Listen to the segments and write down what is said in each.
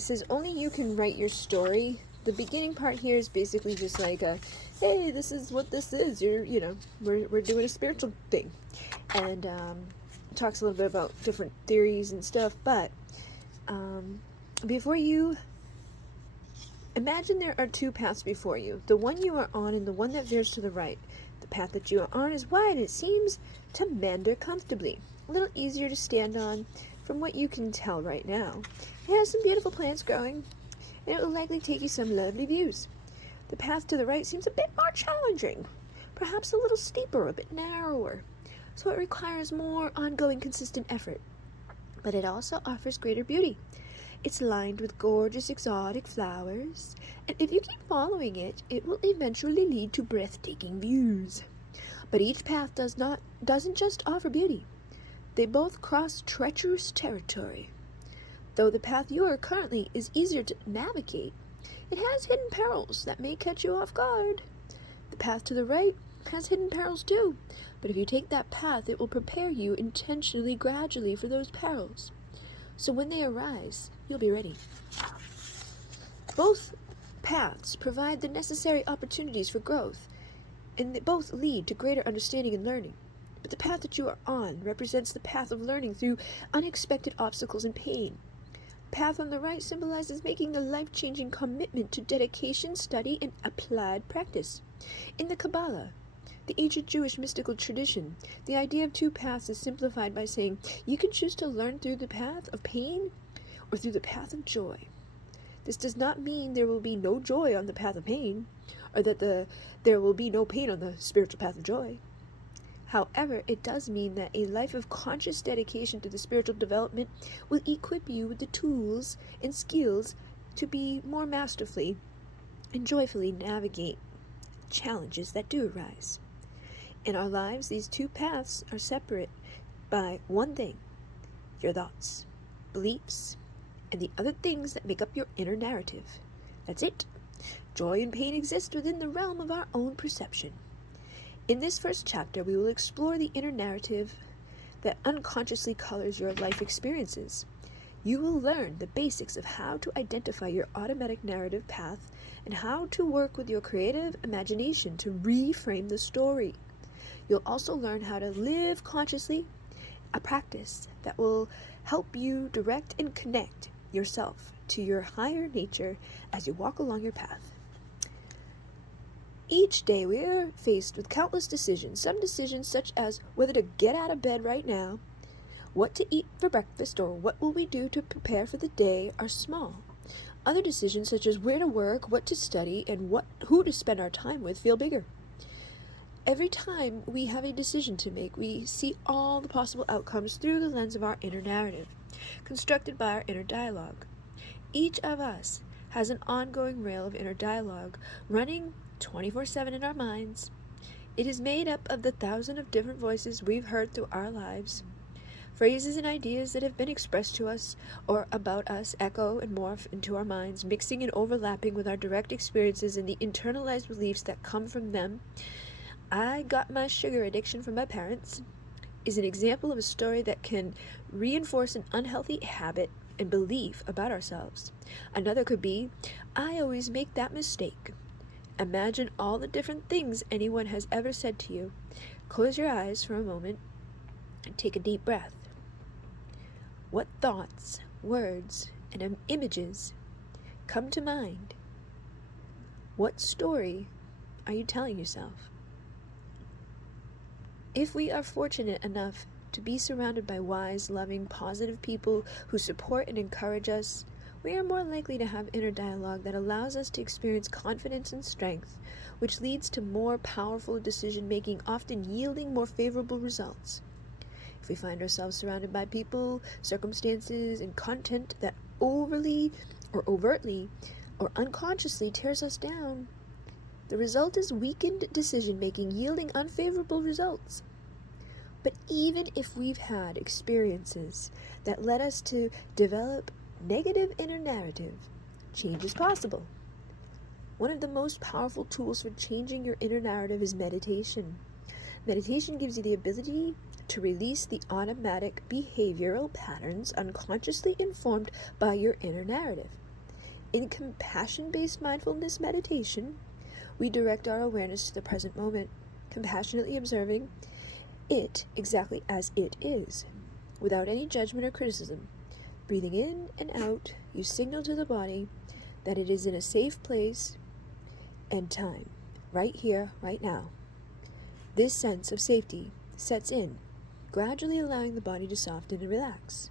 it says only you can write your story. The beginning part here is basically just like hey, this is what this is. We're doing a spiritual thing, and talks a little bit about different theories and stuff. But before you imagine, there are two paths before you: the one you are on and the one that veers to the right. The path that you are on is wide, and it seems to meander comfortably, a little easier to stand on from what you can tell right now. It has some beautiful plants growing, and it will likely take you some lovely views. The path to the right seems a bit more challenging, perhaps a little steeper, a bit narrower, so it requires more ongoing consistent effort. But it also offers greater beauty. It's lined with gorgeous exotic flowers, and if you keep following it, it will eventually lead to breathtaking views. But each path doesn't just offer beauty. They both cross treacherous territory. Though the path you are currently is easier to navigate, it has hidden perils that may catch you off guard. The path to the right has hidden perils too, but if you take that path, it will prepare you intentionally, gradually for those perils. So when they arise, you'll be ready. Both paths provide the necessary opportunities for growth, and they both lead to greater understanding and learning. But the path that you are on represents the path of learning through unexpected obstacles and pain. The path on the right symbolizes making a life-changing commitment to dedication, study, and applied practice. In the Kabbalah, the ancient Jewish mystical tradition, the idea of two paths is simplified by saying you can choose to learn through the path of pain or through the path of joy. This does not mean there will be no joy on the path of pain, or that there will be no pain on the spiritual path of joy. However, it does mean that a life of conscious dedication to the spiritual development will equip you with the tools and skills to be more masterfully and joyfully navigate challenges that do arise. In our lives, these two paths are separate by one thing: your thoughts, beliefs, and the other things that make up your inner narrative. That's it. Joy and pain exist within the realm of our own perception. In this first chapter, we will explore the inner narrative that unconsciously colors your life experiences. You will learn the basics of how to identify your automatic narrative path and how to work with your creative imagination to reframe the story. You'll also learn how to live consciously, a practice that will help you direct and connect yourself to your higher nature as you walk along your path. Each day we are faced with countless decisions. Some decisions, such as whether to get out of bed right now, what to eat for breakfast, or what will we do to prepare for the day, are small. Other decisions, such as where to work, what to study, and who to spend our time with, feel bigger. Every time we have a decision to make, we see all the possible outcomes through the lens of our inner narrative, constructed by our inner dialogue. Each of us has an ongoing rail of inner dialogue running 24/7 in our minds. It is made up of the 1,000 of different voices we've heard through our lives. Phrases and ideas that have been expressed to us or about us echo and morph into our minds, mixing and overlapping with our direct experiences and the internalized beliefs that come from them. "I got my sugar addiction from my parents" is an example of a story that can reinforce an unhealthy habit and belief about ourselves. Another could be, "I always make that mistake." Imagine all the different things anyone has ever said to you. Close your eyes for a moment and take a deep breath. What thoughts, words, and images come to mind? What story are you telling yourself? If we are fortunate enough to be surrounded by wise, loving, positive people who support and encourage us, we are more likely to have inner dialogue that allows us to experience confidence and strength, which leads to more powerful decision-making, often yielding more favorable results. If we find ourselves surrounded by people, circumstances, and content that overly or overtly or unconsciously tears us down, the result is weakened decision-making, yielding unfavorable results. But even if we've had experiences that led us to develop negative inner narrative, change is possible. One of the most powerful tools for changing your inner narrative is meditation. Meditation gives you the ability to release the automatic behavioral patterns unconsciously informed by your inner narrative. In compassion-based mindfulness meditation, we direct our awareness to the present moment, compassionately observing it exactly as it is, without any judgment or criticism. Breathing in and out, you signal to the body that it is in a safe place and time, right here, right now. This sense of safety sets in, gradually allowing the body to soften and relax.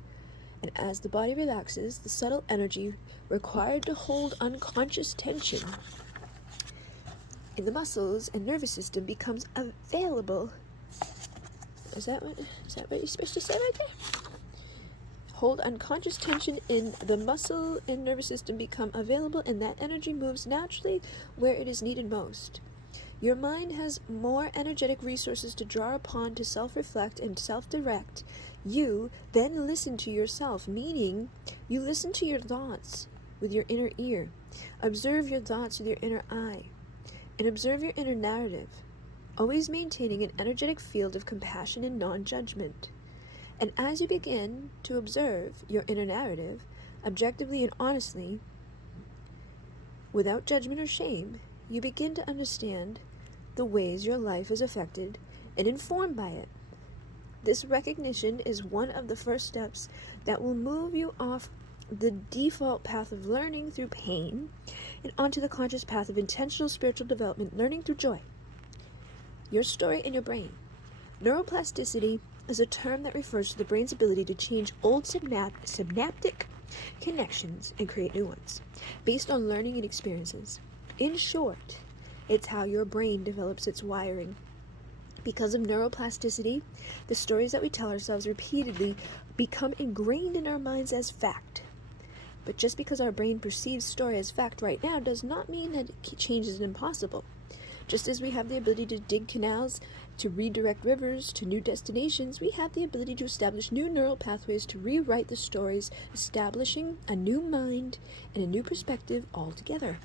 And as the body relaxes, the subtle energy required to hold unconscious tension in the muscles and nervous system becomes available. Is that what you're supposed to say right there? Hold unconscious tension in the muscle and nervous system become available, and that energy moves naturally where it is needed most. Your mind has more energetic resources to draw upon to self-reflect and self-direct. You then listen to yourself, meaning you listen to your thoughts with your inner ear. Observe your thoughts with your inner eye, and observe your inner narrative, always maintaining an energetic field of compassion and non-judgment. And as you begin to observe your inner narrative, objectively and honestly, without judgment or shame, you begin to understand the ways your life is affected and informed by it. This recognition is one of the first steps that will move you off the default path of learning through pain and onto the conscious path of intentional spiritual development, learning through joy. Your story in your brain. Neuroplasticity is a term that refers to the brain's ability to change old synaptic connections and create new ones, based on learning and experiences. In short, it's how your brain develops its wiring. Because of neuroplasticity, the stories that we tell ourselves repeatedly become ingrained in our minds as fact. But just because our brain perceives story as fact right now does not mean that change is impossible. Just as we have the ability to dig canals, to redirect rivers to new destinations, we have the ability to establish new neural pathways to rewrite the stories, establishing a new mind and a new perspective altogether.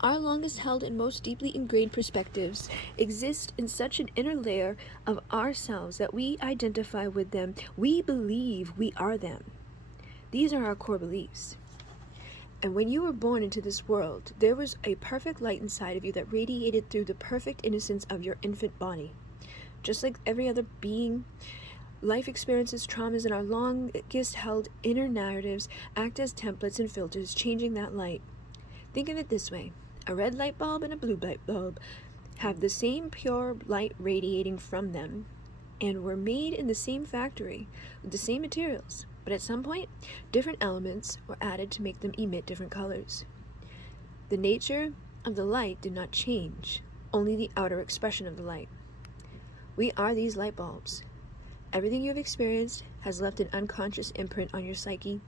Our longest held and most deeply ingrained perspectives exist in such an inner layer of ourselves that we identify with them. We believe we are them. These are our core beliefs. And when you were born into this world, there was a perfect light inside of you that radiated through the perfect innocence of your infant body. Just like every other being, life experiences, traumas, and our longest held inner narratives act as templates and filters, changing that light. Think of it this way. A red light bulb and a blue light bulb have the same pure light radiating from them and were made in the same factory with the same materials. But at some point, different elements were added to make them emit different colors. The nature of the light did not change, only the outer expression of the light. We are these light bulbs. Everything you have experienced has left an unconscious imprint on your psyche.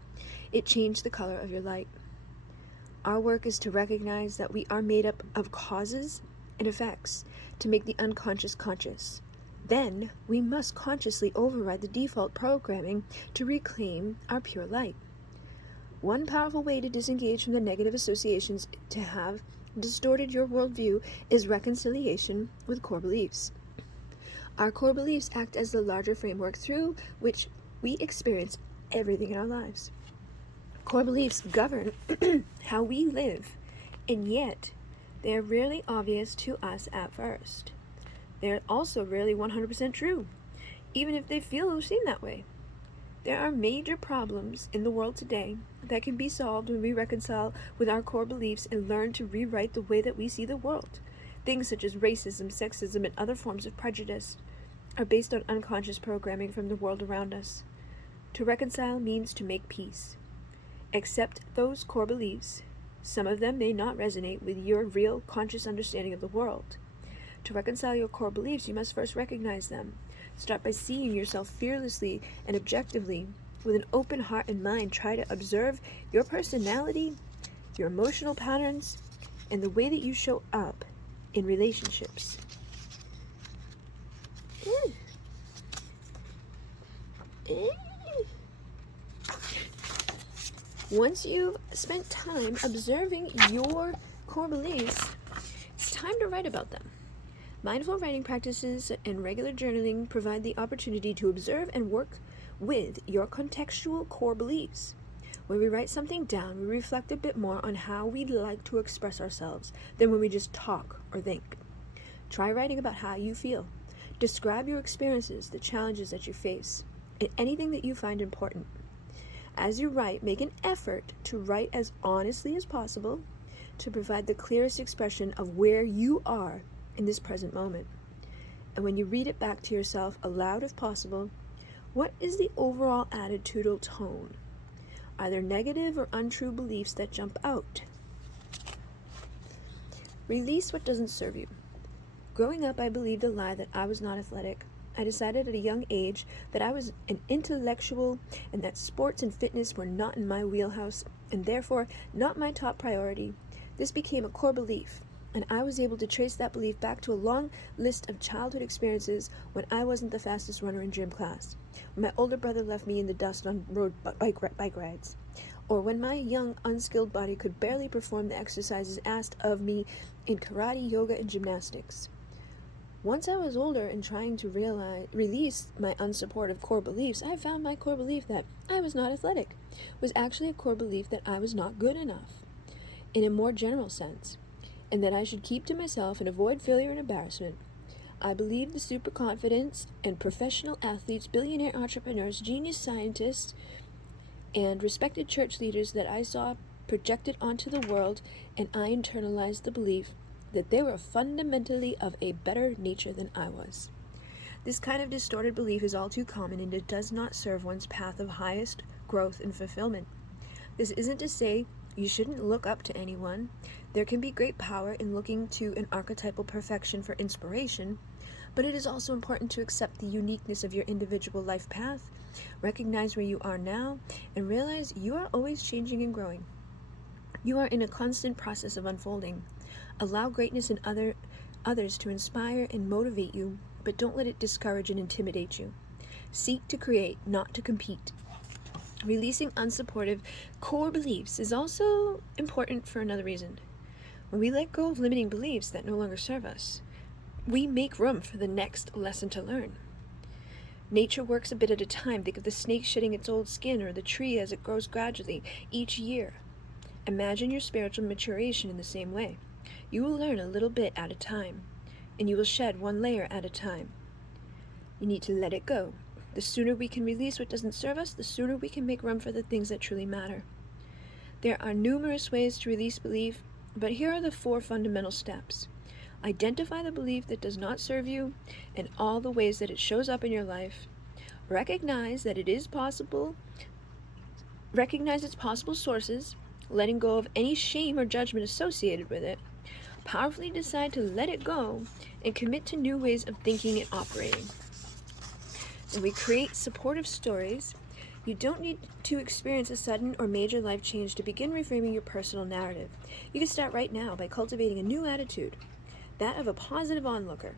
It changed the color of your light. Our work is to recognize that we are made up of causes and effects to make the unconscious conscious. Then we must consciously override the default programming to reclaim our pure light. One powerful way to disengage from the negative associations to have distorted your worldview is reconciliation with core beliefs. Our core beliefs act as the larger framework through which we experience everything in our lives. Core beliefs govern how we live, and yet they are rarely obvious to us at first. They are also rarely 100% true, even if they feel or seem that way. There are major problems in the world today that can be solved when we reconcile with our core beliefs and learn to rewrite the way that we see the world. Things such as racism, sexism, and other forms of prejudice are based on unconscious programming from the world around us. To reconcile means to make peace. Accept those core beliefs. Some of them may not resonate with your real conscious understanding of the world. To reconcile your core beliefs, you must first recognize them. Start by seeing yourself fearlessly and objectively. With an open heart and mind, try to observe your personality, your emotional patterns, and the way that you show up in relationships. Once you've spent time observing your core beliefs, it's time to write about them. Mindful writing practices and regular journaling provide the opportunity to observe and work with your contextual core beliefs. When we write something down, we reflect a bit more on how we'd like to express ourselves than when we just talk or think. Try writing about how you feel. Describe your experiences, the challenges that you face, and anything that you find important. As you write, make an effort to write as honestly as possible to provide the clearest expression of where you are in this present moment. And when you read it back to yourself aloud if possible, what is the overall attitudinal tone? Are there negative or untrue beliefs that jump out? Release what doesn't serve you. Growing up, I believed the lie that I was not athletic. I decided at a young age that I was an intellectual and that sports and fitness were not in my wheelhouse and therefore not my top priority. This became a core belief, and I was able to trace that belief back to a long list of childhood experiences when I wasn't the fastest runner in gym class, when my older brother left me in the dust on road bike rides, or when my young, unskilled body could barely perform the exercises asked of me in karate, yoga, and gymnastics. Once I was older and trying to release my unsupportive core beliefs, I found my core belief that I was not athletic was actually a core belief that I was not good enough, in a more general sense, and that I should keep to myself and avoid failure and embarrassment. I believed the super confidence and professional athletes, billionaire entrepreneurs, genius scientists, and respected church leaders that I saw projected onto the world, and I internalized the belief that they were fundamentally of a better nature than I was. This kind of distorted belief is all too common, and it does not serve one's path of highest growth and fulfillment. This isn't to say you shouldn't look up to anyone. There can be great power in looking to an archetypal perfection for inspiration, but it is also important to accept the uniqueness of your individual life path, recognize where you are now, and realize you are always changing and growing. You are in a constant process of unfolding. Allow greatness in others to inspire and motivate you, but don't let it discourage and intimidate you. Seek to create, not to compete. Releasing unsupportive core beliefs is also important for another reason. When we let go of limiting beliefs that no longer serve us, we make room for the next lesson to learn. Nature works a bit at a time. Think of the snake shedding its old skin, or the tree as it grows gradually each year. Imagine your spiritual maturation in the same way. You will learn a little bit at a time, and you will shed one layer at a time. You need to let it go. The sooner we can release what doesn't serve us, the sooner we can make room for the things that truly matter. There are numerous ways to release belief, but here are the 4 fundamental steps. Identify the belief that does not serve you and all the ways that it shows up in your life. Recognize that it is possible. Recognize its possible sources, letting go of any shame or judgment associated with it. Powerfully decide to let it go and commit to new ways of thinking and operating. When we create supportive stories, you don't need to experience a sudden or major life change to begin reframing your personal narrative. You can start right now by cultivating a new attitude, that of a positive onlooker.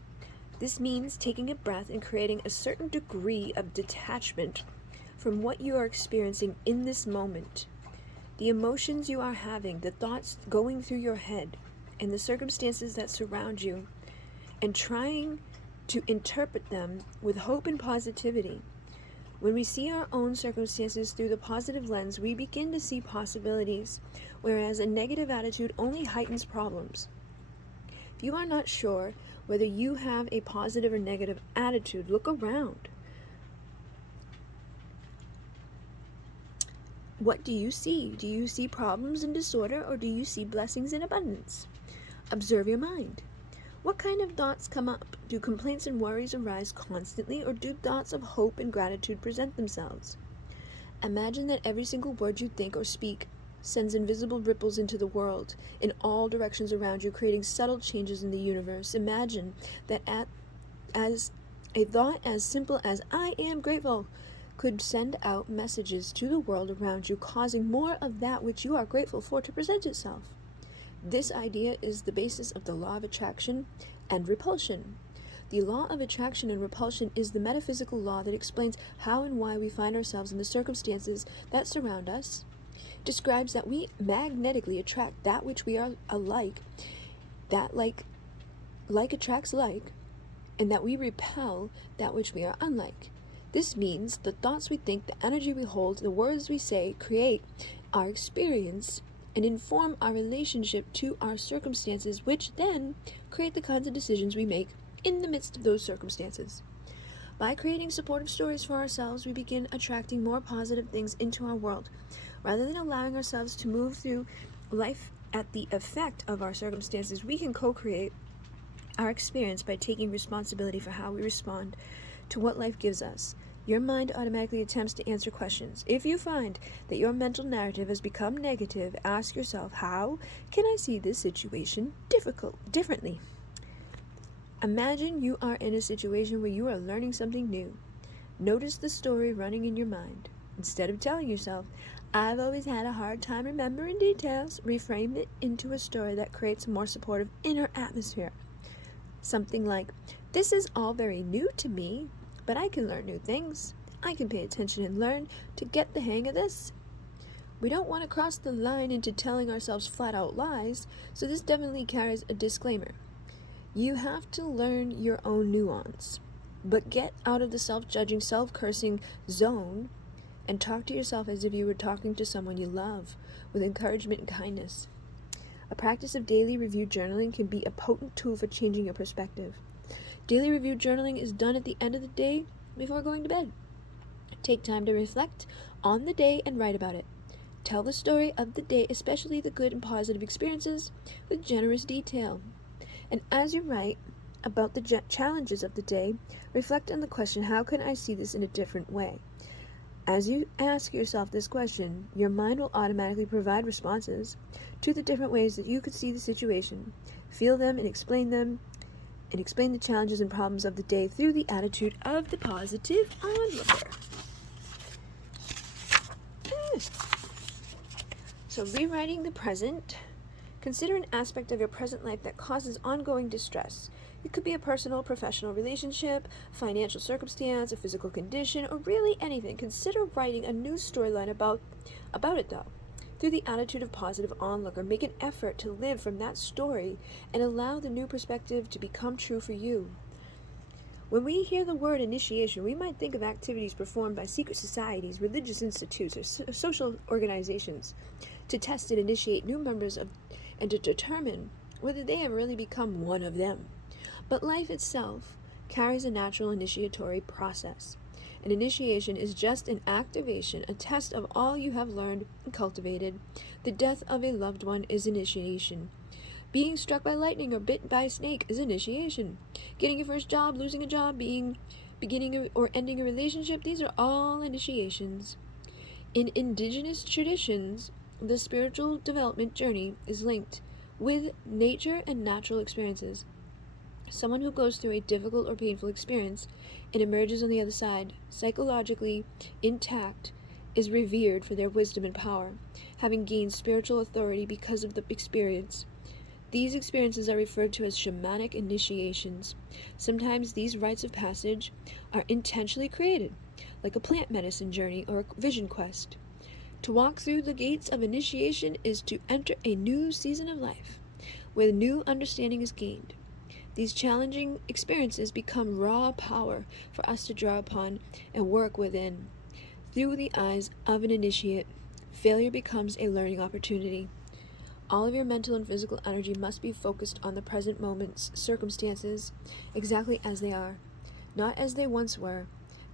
This means taking a breath and creating a certain degree of detachment from what you are experiencing in this moment. The emotions you are having, the thoughts going through your head, and the circumstances that surround you, and trying to interpret them with hope and positivity. When we see our own circumstances through the positive lens, we begin to see possibilities, whereas a negative attitude only heightens problems. If you are not sure whether you have a positive or negative attitude, look around. What do you see? Do you see problems and disorder, or do you see blessings and abundance? Observe your mind. What kind of thoughts come up? Do complaints and worries arise constantly, or do thoughts of hope and gratitude present themselves? Imagine that every single word you think or speak sends invisible ripples into the world, in all directions around you, creating subtle changes in the universe. Imagine that as a thought as simple as "I am grateful" could send out messages to the world around you, causing more of that which you are grateful for to present itself. This idea is the basis of the law of attraction and repulsion. The law of attraction and repulsion is the metaphysical law that explains how and why we find ourselves in the circumstances that surround us, describes that we magnetically attract that which we are alike, that like attracts like, and that we repel that which we are unlike. This means the thoughts we think, the energy we hold, the words we say create our experience and inform our relationship to our circumstances, which then create the kinds of decisions we make in the midst of those circumstances. By creating supportive stories for ourselves, we begin attracting more positive things into our world. Rather than allowing ourselves to move through life at the effect of our circumstances, we can co-create our experience by taking responsibility for how we respond to what life gives us. Your mind automatically attempts to answer questions. If you find that your mental narrative has become negative, ask yourself, how can I see this situation differently? Imagine you are in a situation where you are learning something new. Notice the story running in your mind. Instead of telling yourself, I've always had a hard time remembering details, reframe it into a story that creates a more supportive inner atmosphere. Something like, this is all very new to me, but I can learn new things. I can pay attention and learn to get the hang of this. We don't want to cross the line into telling ourselves flat-out lies, so this definitely carries a disclaimer. You have to learn your own nuance, but get out of the self-judging, self-cursing zone and talk to yourself as if you were talking to someone you love, with encouragement and kindness. A practice of daily review journaling can be a potent tool for changing your perspective. Daily review journaling is done at the end of the day before going to bed. Take time to reflect on the day and write about it. Tell the story of the day, especially the good and positive experiences, with generous detail. And as you write about the challenges of the day, reflect on the question, how can I see this in a different way? As you ask yourself this question, your mind will automatically provide responses to the different ways that you could see the situation, feel them, and explain the challenges and problems of the day through the attitude of the positive onlooker. So, rewriting the present. Consider an aspect of your present life that causes ongoing distress. It could be a personal, professional relationship, financial circumstance, a physical condition, or really anything. Consider writing a new storyline about it, though. Through the attitude of positive onlooker, make an effort to live from that story and allow the new perspective to become true for you. When we hear the word initiation, we might think of activities performed by secret societies, religious institutes, or social organizations to test and initiate new members and to determine whether they have really become one of them. But life itself carries a natural initiatory process. An initiation is just an activation, a test of all you have learned and cultivated. The death of a loved one is initiation. Being struck by lightning or bitten by a snake is initiation. Getting your first job, losing a job, beginning or ending a relationship, these are all initiations. In indigenous traditions, the spiritual development journey is linked with nature and natural experiences. Someone who goes through a difficult or painful experience and emerges on the other side, psychologically intact, is revered for their wisdom and power, having gained spiritual authority because of the experience. These experiences are referred to as shamanic initiations. Sometimes these rites of passage are intentionally created, like a plant medicine journey or a vision quest. To walk through the gates of initiation is to enter a new season of life, where new understanding is gained. These challenging experiences become raw power for us to draw upon and work within. Through the eyes of an initiate, failure becomes a learning opportunity. All of your mental and physical energy must be focused on the present moment's circumstances exactly as they are, not as they once were,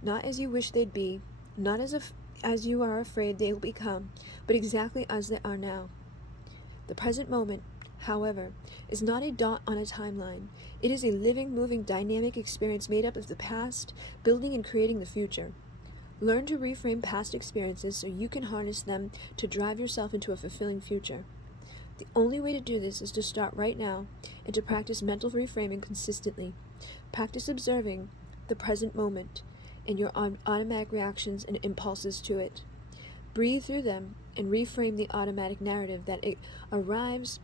not as you wish they'd be, not as you are afraid they will become, but exactly as they are now. The present moment, however, is not a dot on a timeline. It is a living, moving, dynamic experience made up of the past, building and creating the future. Learn to reframe past experiences so you can harness them to drive yourself into a fulfilling future. The only way to do this is to start right now and to practice mental reframing consistently. Practice observing the present moment and your automatic reactions and impulses to it. Breathe through them and reframe the automatic narrative that it arrives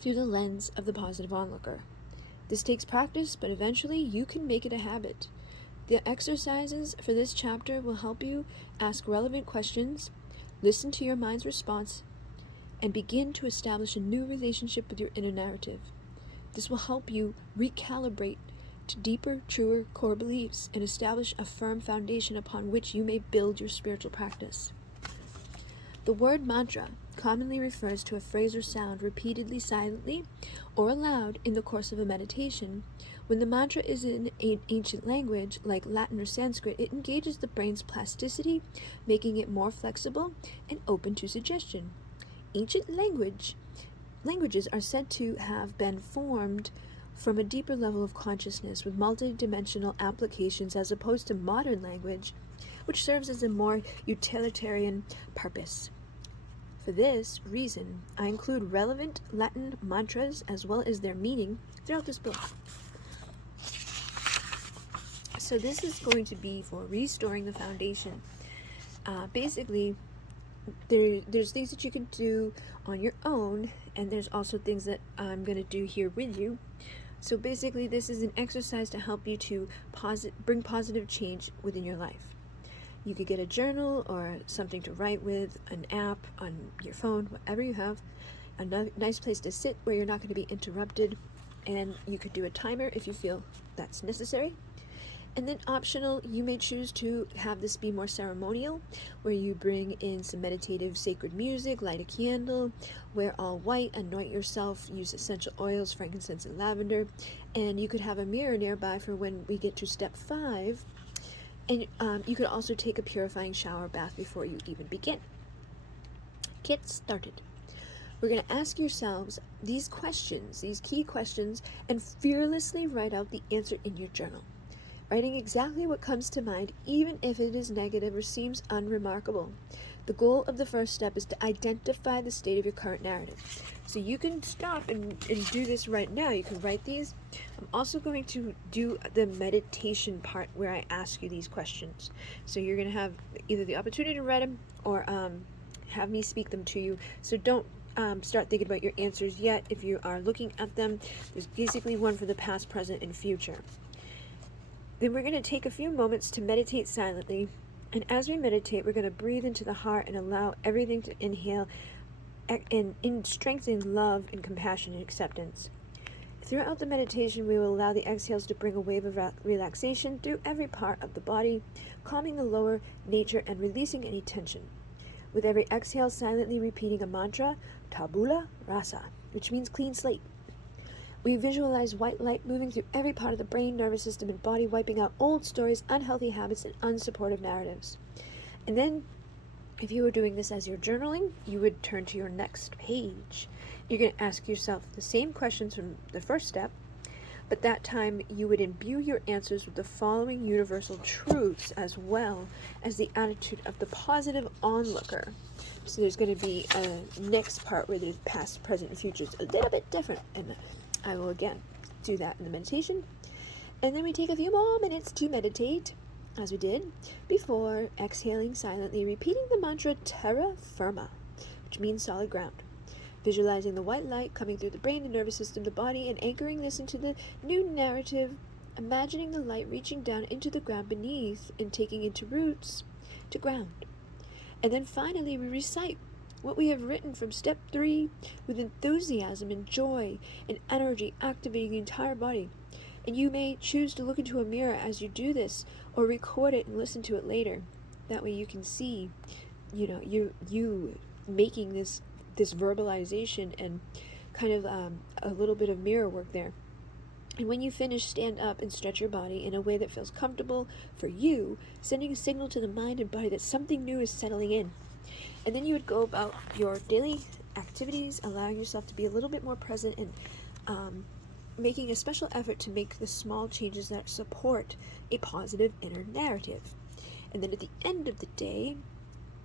through the lens of the positive onlooker. This takes practice, but eventually you can make it a habit. The exercises for this chapter will help you ask relevant questions, listen to your mind's response, and begin to establish a new relationship with your inner narrative. This will help you recalibrate to deeper, truer core beliefs and establish a firm foundation upon which you may build your spiritual practice. The word mantra commonly refers to a phrase or sound repeatedly silently or aloud in the course of a meditation. When the mantra is in an ancient language like Latin or Sanskrit, it engages the brain's plasticity, making it more flexible and open to suggestion. Ancient languages are said to have been formed from a deeper level of consciousness with multidimensional applications as opposed to modern language, which serves as a more utilitarian purpose. For this reason, I include relevant Latin mantras as well as their meaning throughout this book. So this is going to be for restoring the foundation. Basically, there's things that you can do on your own, and there's also things that I'm going to do here with you. So basically, this is an exercise to help you to bring positive change within your life. You could get a journal or something to write with, an app on your phone, whatever you have, a nice place to sit where you're not going to be interrupted, and you could do a timer if you feel that's necessary. And then optional, you may choose to have this be more ceremonial, where you bring in some meditative sacred music, light a candle, wear all white, anoint yourself, use essential oils, frankincense and lavender, and you could have a mirror nearby for when we get to step 5. And you could also take a purifying shower bath before you even begin. Get started. We're going to ask yourselves these questions, these key questions, and fearlessly write out the answer in your journal. Writing exactly what comes to mind, even if it is negative or seems unremarkable. The goal of the first step is to identify the state of your current narrative. So you can stop and do this right now. You can write these. I'm also going to do the meditation part where I ask you these questions. So you're going to have either the opportunity to write them or have me speak them to you. So don't start thinking about your answers yet. If you are looking at them, there's basically one for the past, present, and future. Then we're going to take a few moments to meditate silently. And as we meditate, we're going to breathe into the heart and allow everything to inhale and strengthen love and compassion and acceptance. Throughout the meditation, we will allow the exhales to bring a wave of relaxation through every part of the body, calming the lower nature and releasing any tension. With every exhale, silently repeating a mantra, tabula rasa, which means clean slate. We visualize white light moving through every part of the brain, nervous system, and body, wiping out old stories, unhealthy habits, and unsupportive narratives. And then, if you were doing this as you're journaling, you would turn to your next page. You're going to ask yourself the same questions from the first step, but that time you would imbue your answers with the following universal truths as well as the attitude of the positive onlooker. So there's going to be a next part where the past, present, and future is a little bit different, and I will again do that in the meditation. And then we take a few more minutes to meditate, as we did before, exhaling silently, repeating the mantra terra firma, which means solid ground. Visualizing the white light coming through the brain, the nervous system, the body, and anchoring this into the new narrative, imagining the light reaching down into the ground beneath and taking into roots to ground. And then finally we recite what we have written from step 3 with enthusiasm and joy and energy, activating the entire body. And you may choose to look into a mirror as you do this, or record it and listen to it later. That way you can see, you making this verbalization and kind of a little bit of mirror work there. And when you finish, stand up and stretch your body in a way that feels comfortable for you, sending a signal to the mind and body that something new is settling in. And then you would go about your daily activities, allowing yourself to be a little bit more present and making a special effort to make the small changes that support a positive inner narrative. And then at the end of the day,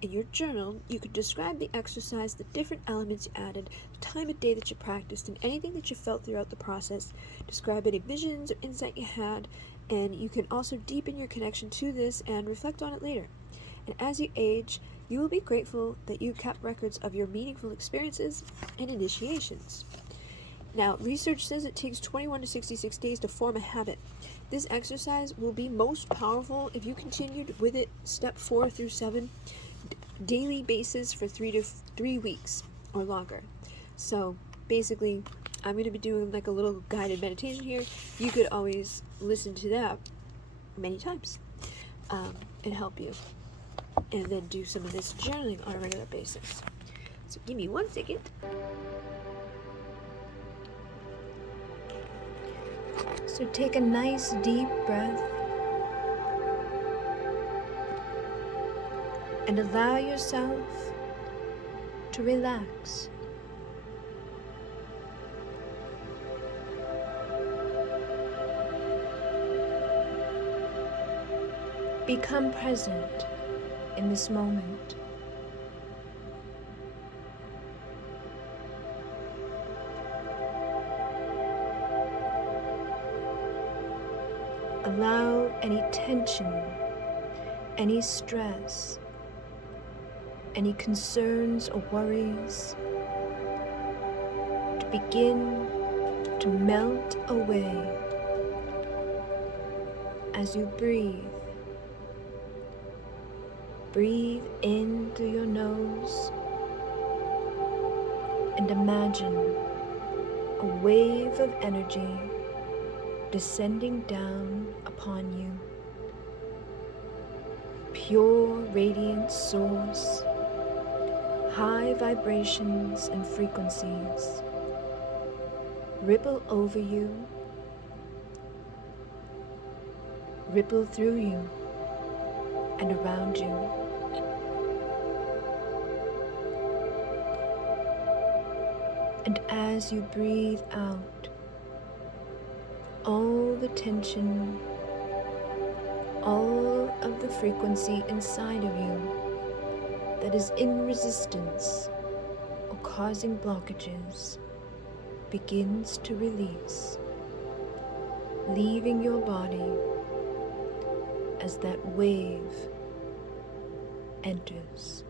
in your journal, you could describe the exercise, the different elements you added, the time of day that you practiced, and anything that you felt throughout the process. Describe any visions or insight you had, and you can also deepen your connection to this and reflect on it later. And as you age, you will be grateful that you kept records of your meaningful experiences and initiations. Now, research says it takes 21 to 66 days to form a habit. This exercise will be most powerful if you continued with it step 4 through 7 daily basis for 3 weeks or longer. So basically, I'm going to be doing like a little guided meditation here. You could always listen to that many times and help you. and then do some of this journaling on a regular basis. So give me 1 second. So take a nice deep breath and allow yourself to relax. Become present in this moment. Allow any tension, any stress, any concerns or worries to begin to melt away as you breathe. Breathe in through your nose and imagine a wave of energy descending down upon you. Pure radiant source, high vibrations and frequencies ripple over you, ripple through you and around you. And as you breathe out, all the tension, all of the frequency inside of you that is in resistance or causing blockages begins to release, leaving your body as that wave enters.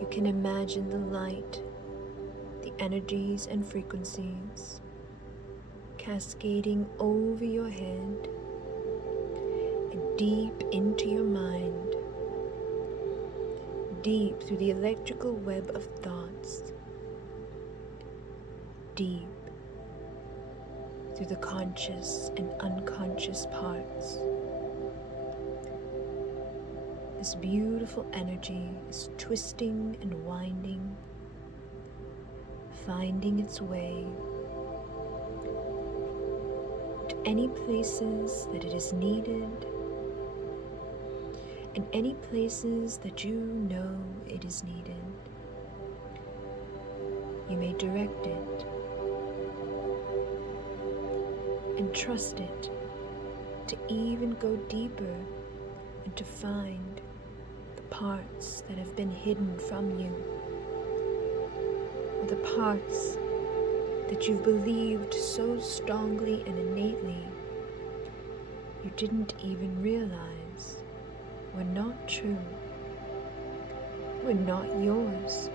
You can imagine the light, the energies and frequencies cascading over your head and deep into your mind, deep through the electrical web of thoughts, deep through the conscious and unconscious parts. This beautiful energy is twisting and winding, finding its way to any places that it is needed and any places that you know it is needed. You may direct it and trust it to even go deeper and to find the parts that have been hidden from you, or the parts that you've believed so strongly and innately you didn't even realize were not true, were not yours,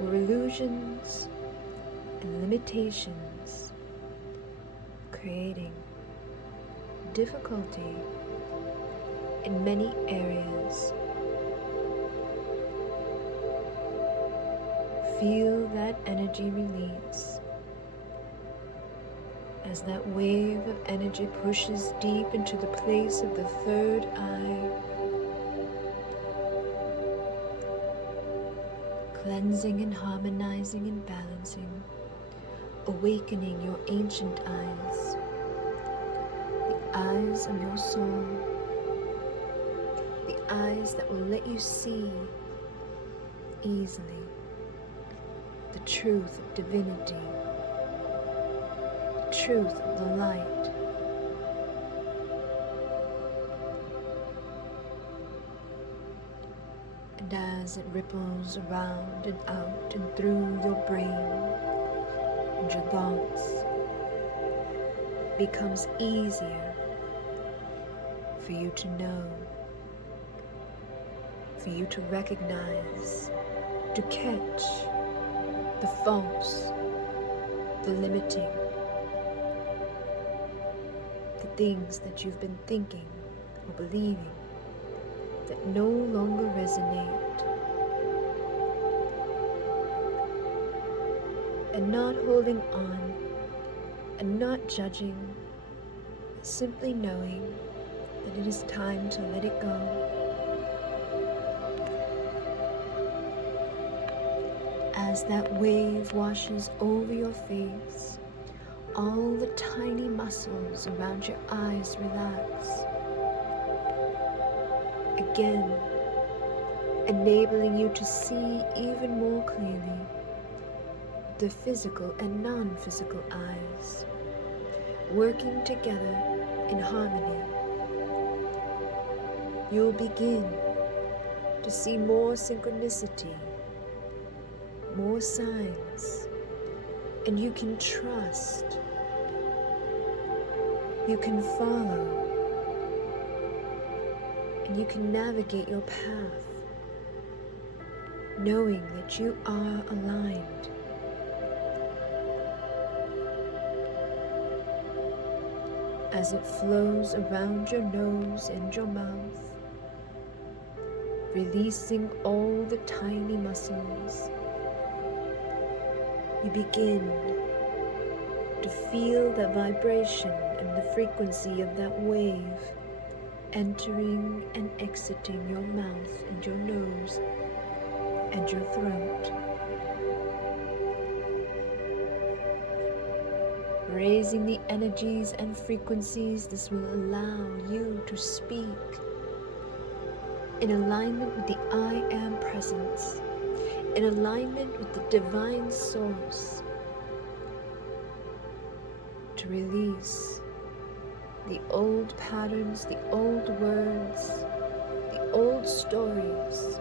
were illusions and limitations, creating difficulty in many areas. Feel that energy release as that wave of energy pushes deep into the place of the third eye, cleansing and harmonizing and balancing, awakening your ancient eyes, the eyes of your soul, the eyes that will let you see easily the truth of divinity, the truth of the light. And as it ripples around and out and through your brain and your thoughts, it becomes easier for you to know, for you to recognize, to catch the false, the limiting, the things that you've been thinking or believing that no longer resonate. and not holding on and not judging, simply knowing that it is time to let it go. As that wave washes over your face, all the tiny muscles around your eyes relax. Again, enabling you to see even more clearly the physical and non-physical eyes, working together in harmony. You'll begin to see more synchronicity, more signs, and you can trust, you can follow, and you can navigate your path, knowing that you are aligned. As it flows around your nose and your mouth, releasing all the tiny muscles, you begin to feel the vibration and the frequency of that wave entering and exiting your mouth and your nose and your throat, raising the energies and frequencies. This will allow you to speak in alignment with the I Am presence, in alignment with the divine source, to release the old patterns, the old words, the old stories,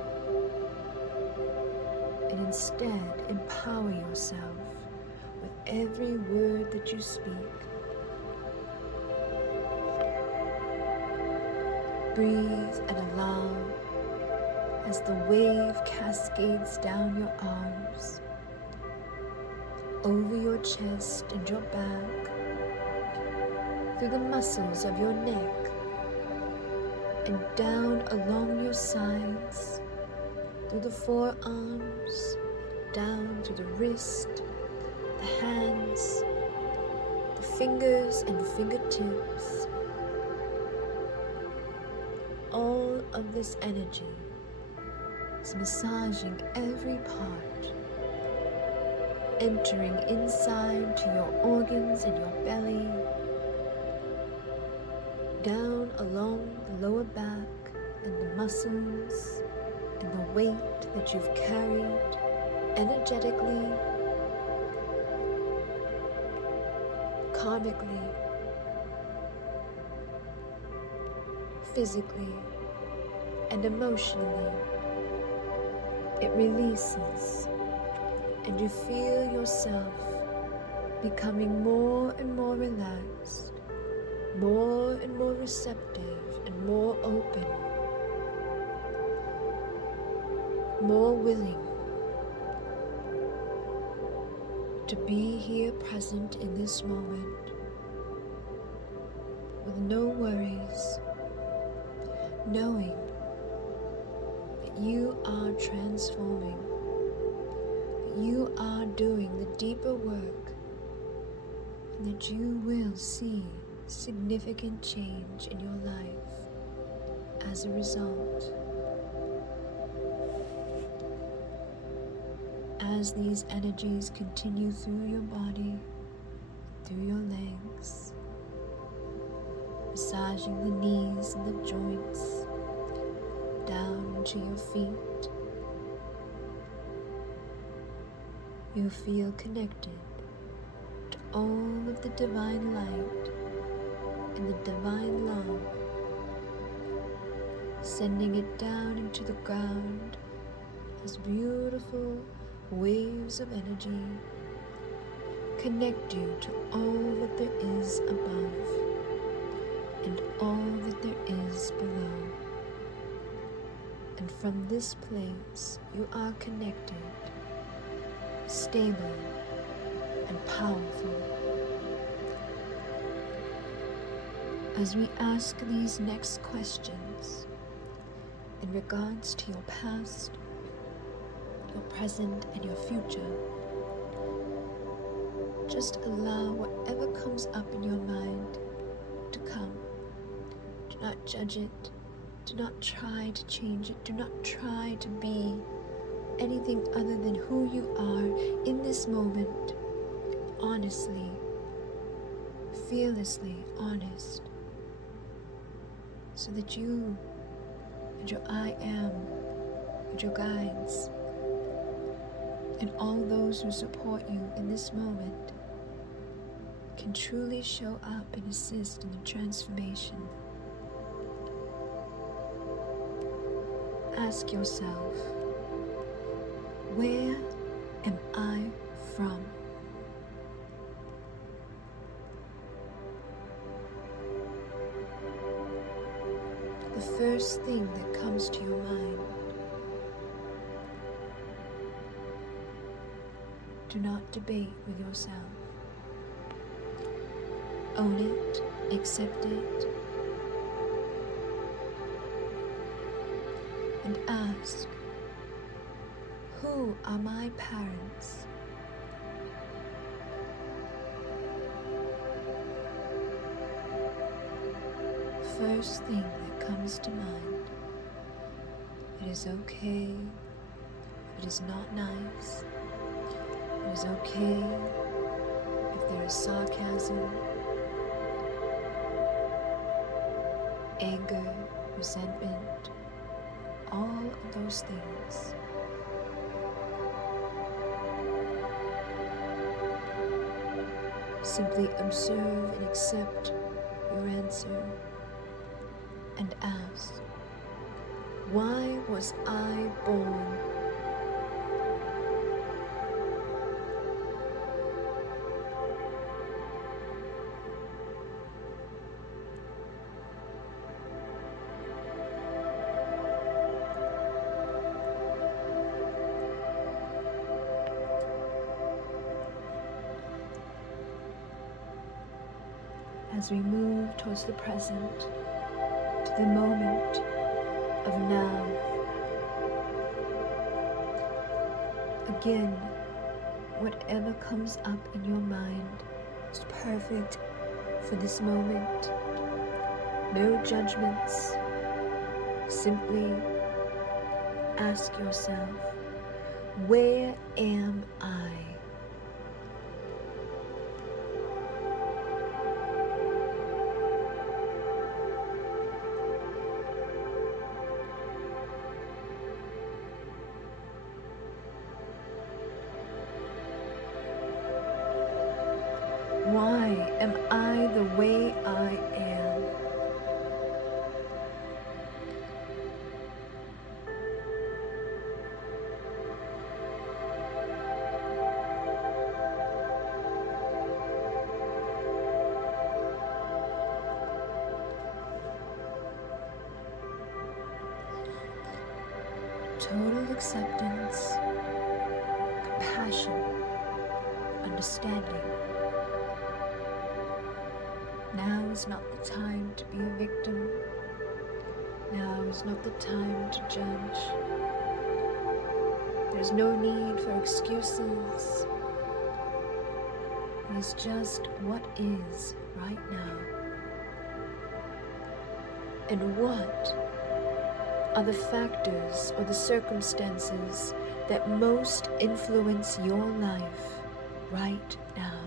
and instead empower yourself with every word that you speak. Breathe and allow as the wave cascades down your arms, over your chest and your back, through the muscles of your neck, and down along your sides, through the forearms, down to the wrist, the hands, the fingers and fingertips. All of this energy is massaging every part, entering inside to your organs and your belly, down along the lower back and the muscles and the weight that you've carried energetically, karmically, physically, and emotionally. It releases, and you feel yourself becoming more and more relaxed, more and more receptive, and more open, more willing to be here present in this moment with no worries, knowing that you are transforming, that you are doing the deeper work, and that you will see significant change in your life as a result. As these energies continue through your body, through your legs, massaging the knees and the joints, down to your feet, you feel connected to all of the divine light and the divine love, sending it down into the ground as beautiful waves of energy connect you to all that there is above and all that there is below. And from this place you are connected, stable and powerful. As we ask these next questions in regards to your past, your present, and your future, Just allow whatever comes up in your mind to come. Do not judge it. Do not try to change it. Do not try to be anything other than who you are in this moment, honestly, fearlessly honest, so that you and your I am and your guides and all those who support you in this moment can truly show up and assist in the transformation. Ask yourself, where am I from? The first thing that comes to your mind. Do not debate with yourself. Own it, accept it, and ask, who are my parents? First thing that comes to mind. It is okay. It is not nice. It is okay if there is sarcasm, anger, resentment, all of those things. Simply observe and accept your answer and ask, why was I born? As we move towards the present, to the moment of now. Again, whatever comes up in your mind is perfect for this moment. No judgments. Simply ask yourself, where am I? Why am I the way I am? Total acceptance, compassion, understanding. Now is not the time to be a victim. Now is not the time to judge. There's no need for excuses. It is just what is right now. And what are the factors or the circumstances that most influence your life right now?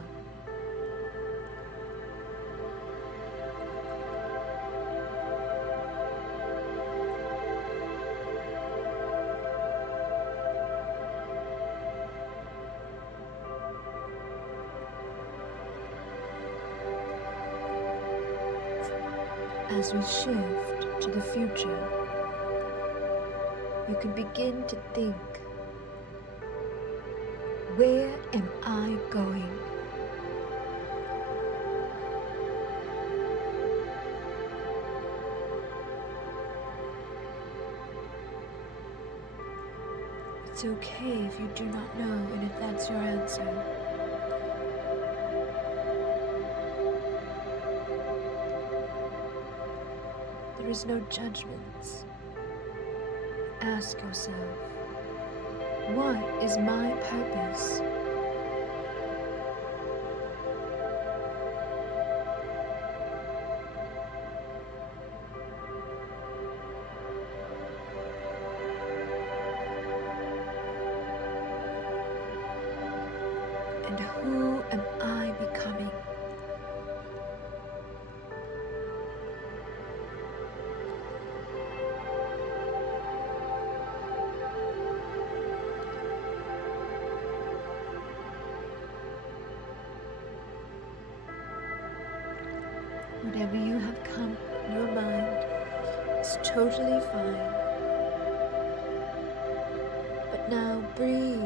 As we shift to the future, you can begin to think, where am I going? It's okay if you do not know and if that's your answer. There is no judgments. Ask yourself, what is my purpose? wherever you have come in your mind is totally fine. But now breathe.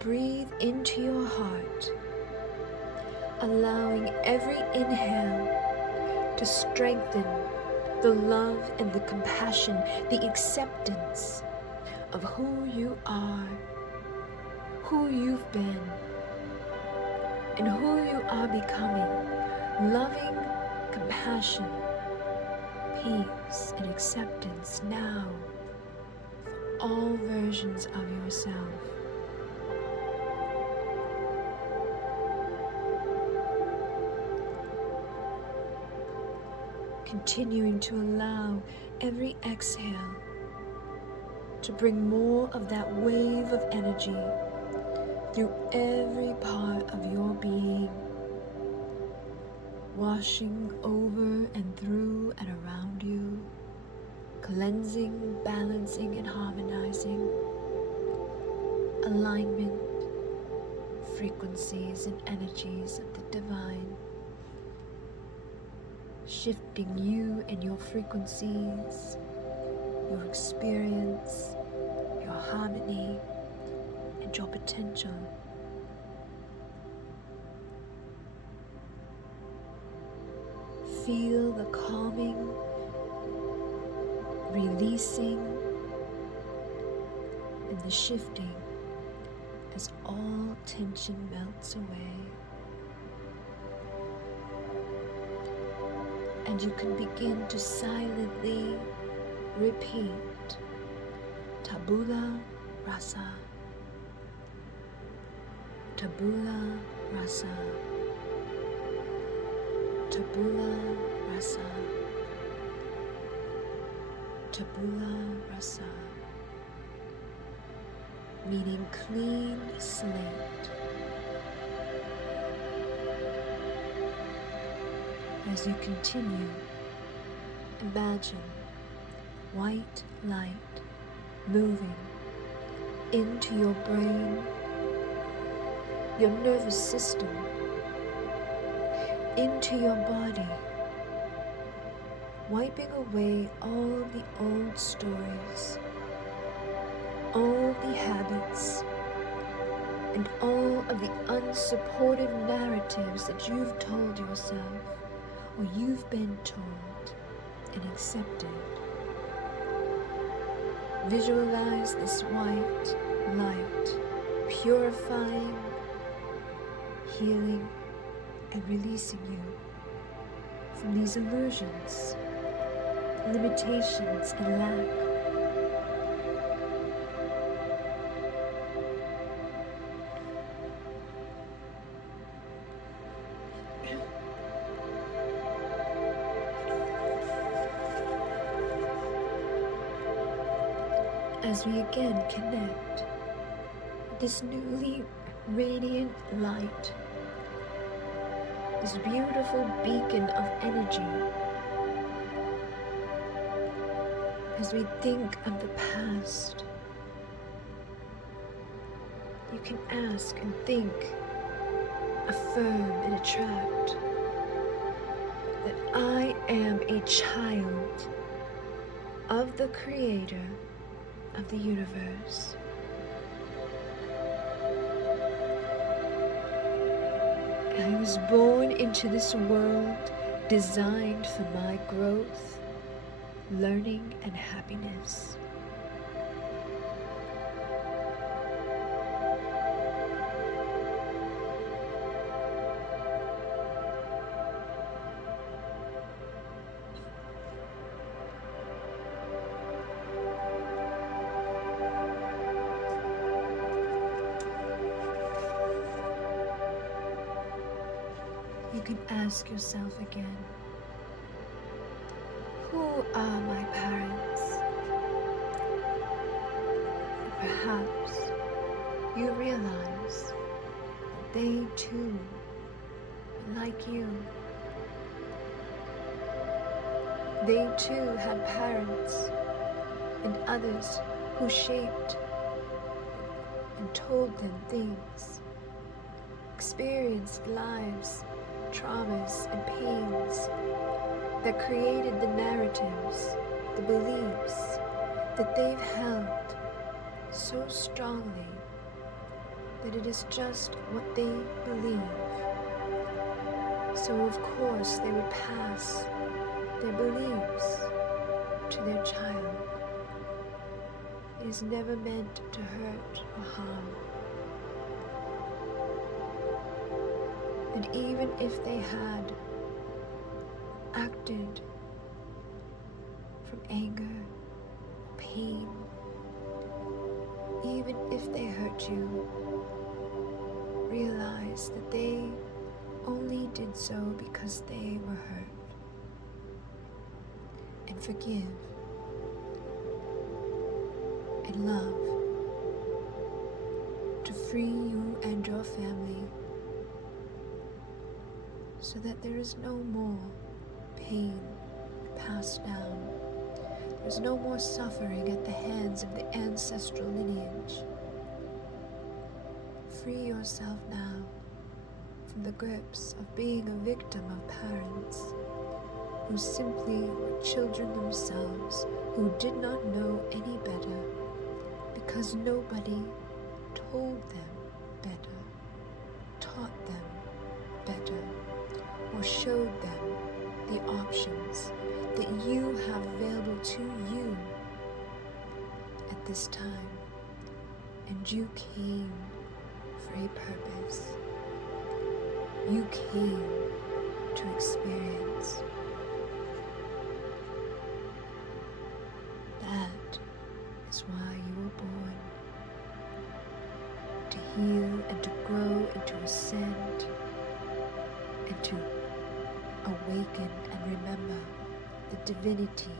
Breathe into your heart, allowing every inhale to strengthen the love and the compassion, the acceptance of who you are, who you've been, and who you are becoming. Loving compassion, peace, and acceptance now for all versions of yourself. Continuing to allow every exhale to bring more of that wave of energy through every part of your being, washing over and through and around you, cleansing, balancing, and harmonizing alignment, frequencies, and energies of the divine, shifting you and your frequencies, your experience, your harmony, and your potential. Feel the calming, releasing, and the shifting as all tension melts away. And you can begin to silently repeat tabula rasa, tabula rasa, tabula rasa, tabula rasa, meaning clean slate. As you continue, imagine white light moving into your brain, your nervous system, into your body, wiping away all the old stories, all the habits, and all of the unsupportive narratives that you've told yourself or you've been told and accepted. Visualize this white light purifying, healing, and releasing you from these illusions, limitations, and lack. As we again connect with this newly radiant light, this beautiful beacon of energy, as we think of the past, you can ask and think, affirm and attract that I am a child of the Creator of the universe. I was born into this world designed for my growth, learning, and happiness. You can ask yourself again, who are my parents? And perhaps you realize that they too are like you. They too had parents and others who shaped and told them things, experienced lives traumas and pains that created the narratives, the beliefs that they've held so strongly that it is just what they believe. So of course they would pass their beliefs to their child. It is never meant to hurt or harm. And even if they had acted from anger, pain, even if they hurt you, realize that they only did so because they were hurt. And forgive and love to free you and your family so that there is no more pain passed down. There's no more suffering at the hands of the ancestral lineage. Free yourself now from the grips of being a victim of parents who simply were children themselves, who did not know any better because nobody told them better, taught them better, or showed them the options that you have available to you at this time. And you came for a purpose. You came to experience. That is why you were born. To heal and to grow and to ascend and to awaken and remember the divinity,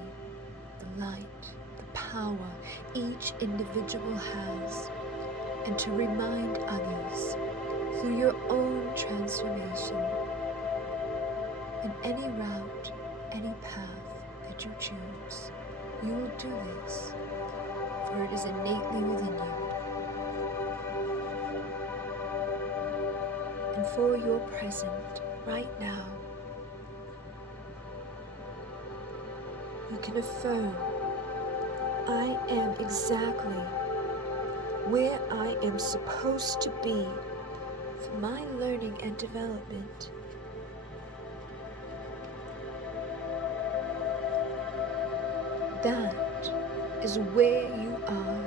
the light, the power each individual has, and to remind others through your own transformation in any route, any path that you choose. You will do this, for it is innately within you. And for your present, right now, you can affirm, I am exactly where I am supposed to be for my learning and development. That is where you are.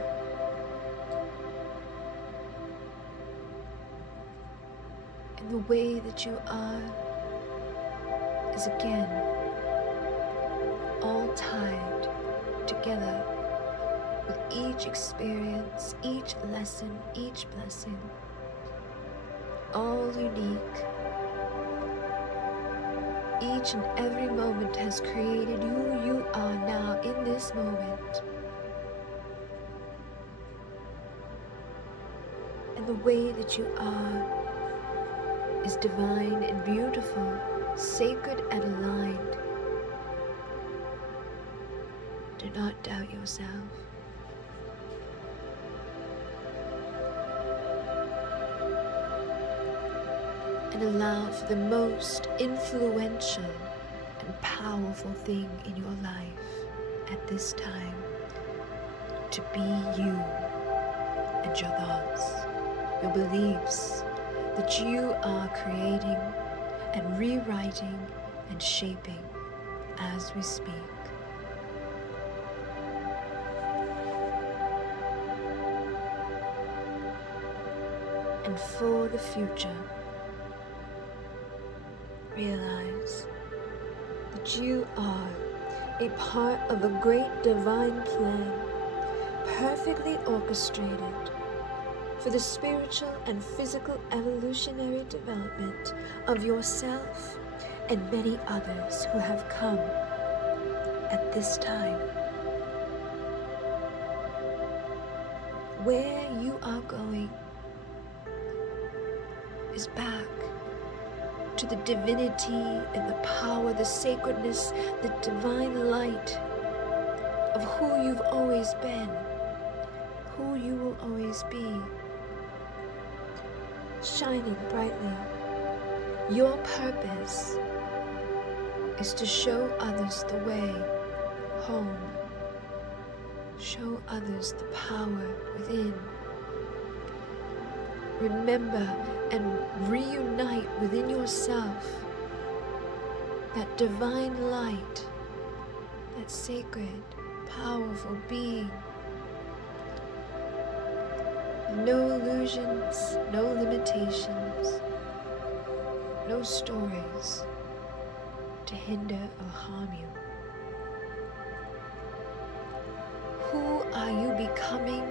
And the way that you are is again all tied together with each experience, each lesson, each blessing, all unique. Each and every moment has created who you are now in this moment. And the way that you are is divine and beautiful, sacred and aligned. Do not doubt yourself. And allow for the most influential and powerful thing in your life at this time to be you and your thoughts, your beliefs that you are creating and rewriting and shaping as we speak. And for the future, realize that you are a part of a great divine plan, perfectly orchestrated for the spiritual and physical evolutionary development of yourself and many others who have come at this time. Where you are going is back to the divinity and the power, the sacredness, the divine light of who you've always been, who you will always be, shining brightly Your purpose is to show others the way home. Show others the power within. Remember and reunite within yourself that divine light, that sacred, powerful being. No illusions, no limitations, no stories to hinder or harm you. Who are you becoming?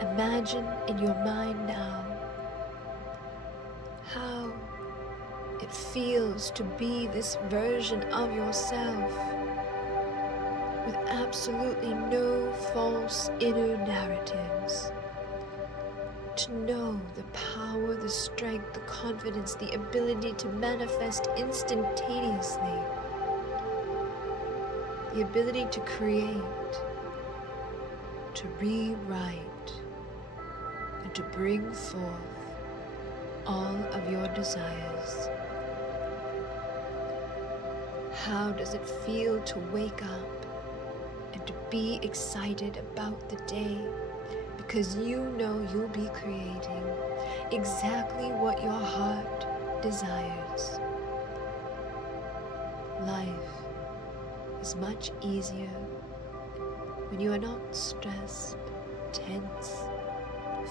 Imagine in your mind now how it feels to be this version of yourself with absolutely no false inner narratives. To know the power, the strength, the confidence, the ability to manifest instantaneously, the ability to create, to rewrite, and to bring forth all of your desires. How does it feel to wake up and to be excited about the day? Because you know you'll be creating exactly what your heart desires. Life is much easier when you are not stressed, tense,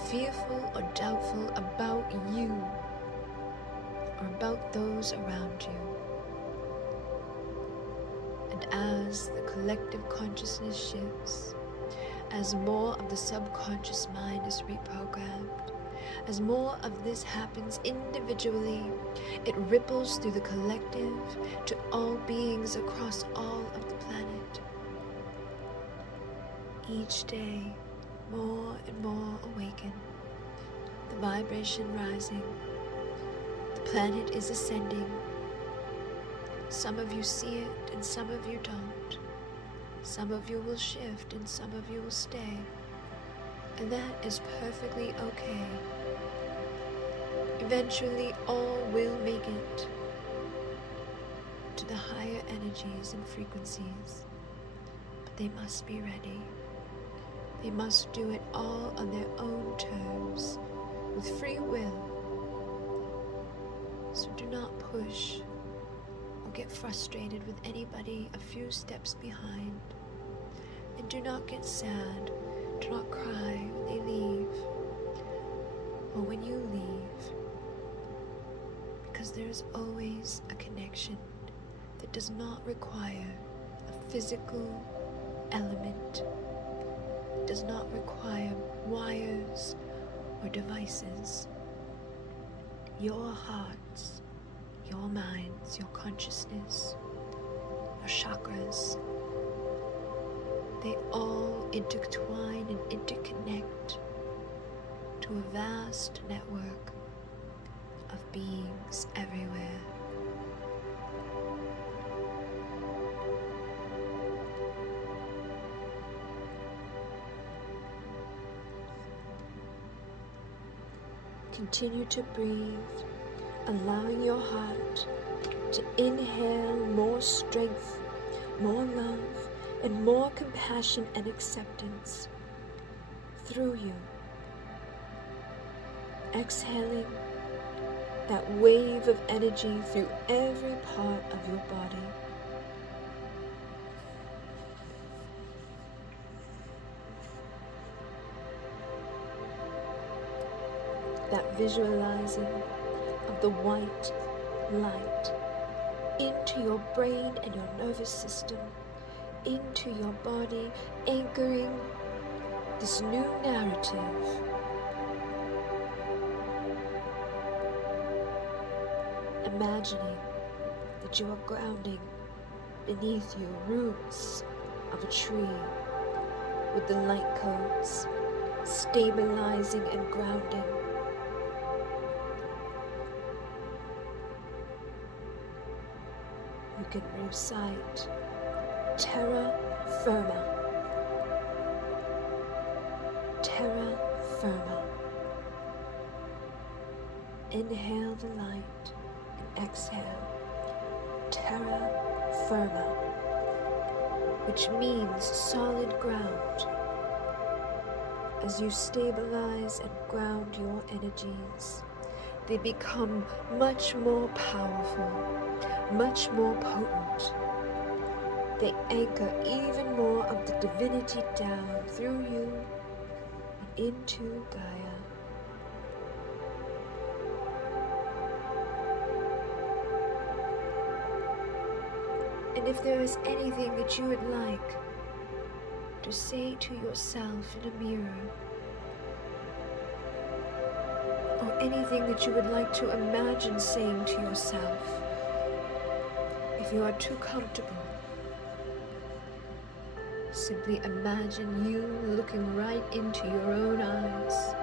fearful or doubtful about you or about those around you. And as the collective consciousness shifts, as more of the subconscious mind is reprogrammed, as more of this happens individually, it ripples through the collective to all beings across all of the planet. Each day, more and more awaken, the vibration rising, the planet is ascending. Some of you see it and some of you don't. Some of you will shift and some of you will stay. And that is perfectly okay. Eventually all will make it to the higher energies and frequencies. But they must be ready. They must do it all on their own terms, with free will. So do not push or get frustrated with anybody a few steps behind. And do not get sad, do not cry when they leave, or when you leave, because there is always a connection that does not require a physical element, does not require wires or devices. Your hearts, your minds, your consciousness, your chakras, they all intertwine and interconnect to a vast network of beings everywhere. Continue to breathe, allowing your heart to inhale more strength, more love, and more compassion and acceptance through you. Exhaling that wave of energy through every part of your body. That visualizing of the white light into your brain and your nervous system, into your body, anchoring this new narrative. Imagining that you are grounding beneath you roots of a tree with the light codes stabilizing and grounding. You can recite terra firma, terra firma. Inhale the light and exhale terra firma, which means solid ground. As you stabilize and ground your energies, they become much more powerful, much more potent. They anchor even more of the divinity down through you and into Gaia. And if there is anything that you would like to say to yourself in a mirror, or anything that you would like to imagine saying to yourself, if you are too comfortable, simply imagine you looking right into your own eyes,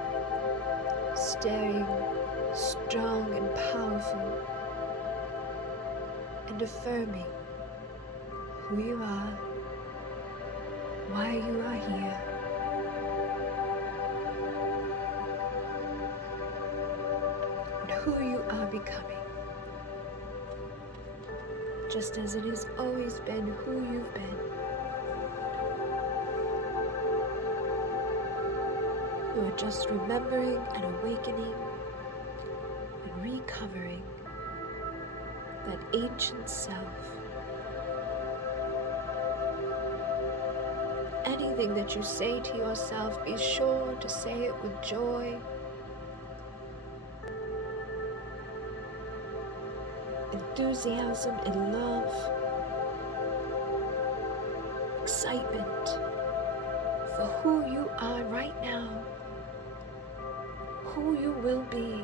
staring strong and powerful, and affirming who you are, why you are here, and who you are becoming, just as it has always been who you've been. You are just remembering and awakening and recovering that ancient self. Anything that you say to yourself, be sure to say it with joy, enthusiasm, and love, excitement for who you are right now, who you will be,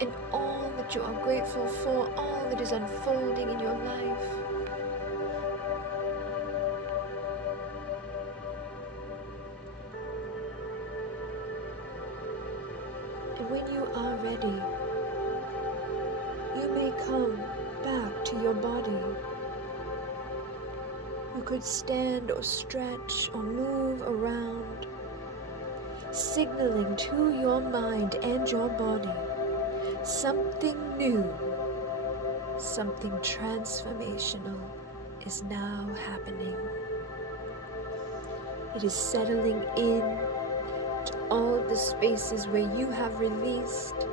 and all that you are grateful for, all that is unfolding in your life. And when you are ready, you may come back to your body. You could stand or stretch or move around, signaling to your mind and your body something new, something transformational is now happening. It is settling in to all of the spaces where you have released,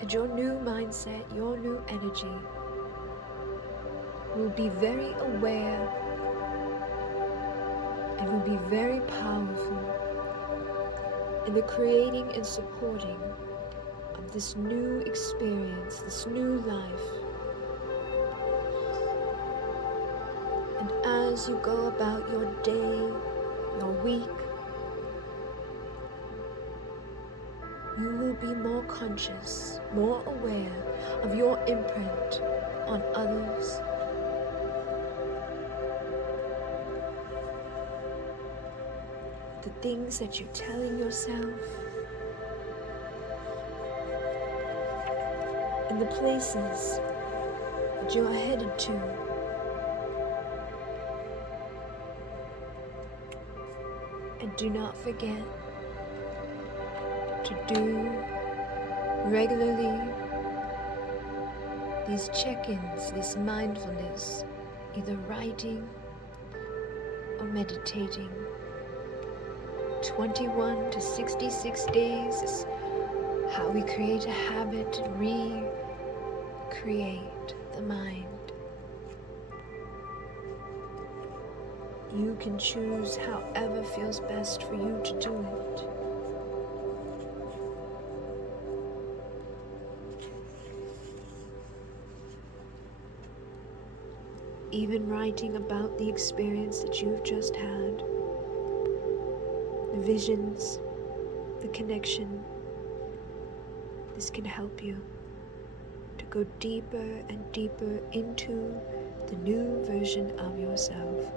and your new mindset, your new energy will be very aware and will be very powerful in the creating and supporting of this new experience, this new life. And as you go about your day, your week, you will be more conscious, more aware of your imprint on others, the things that you're telling yourself, and the places that you are headed to. And do not forget to do regularly these check-ins, this mindfulness, either writing or meditating. 21 to 66 days is how we create a habit and recreate the mind. You can choose however feels best for you to do it. Even writing about the experience that you've just had, the visions, the connection, this can help you to go deeper and deeper into the new version of yourself.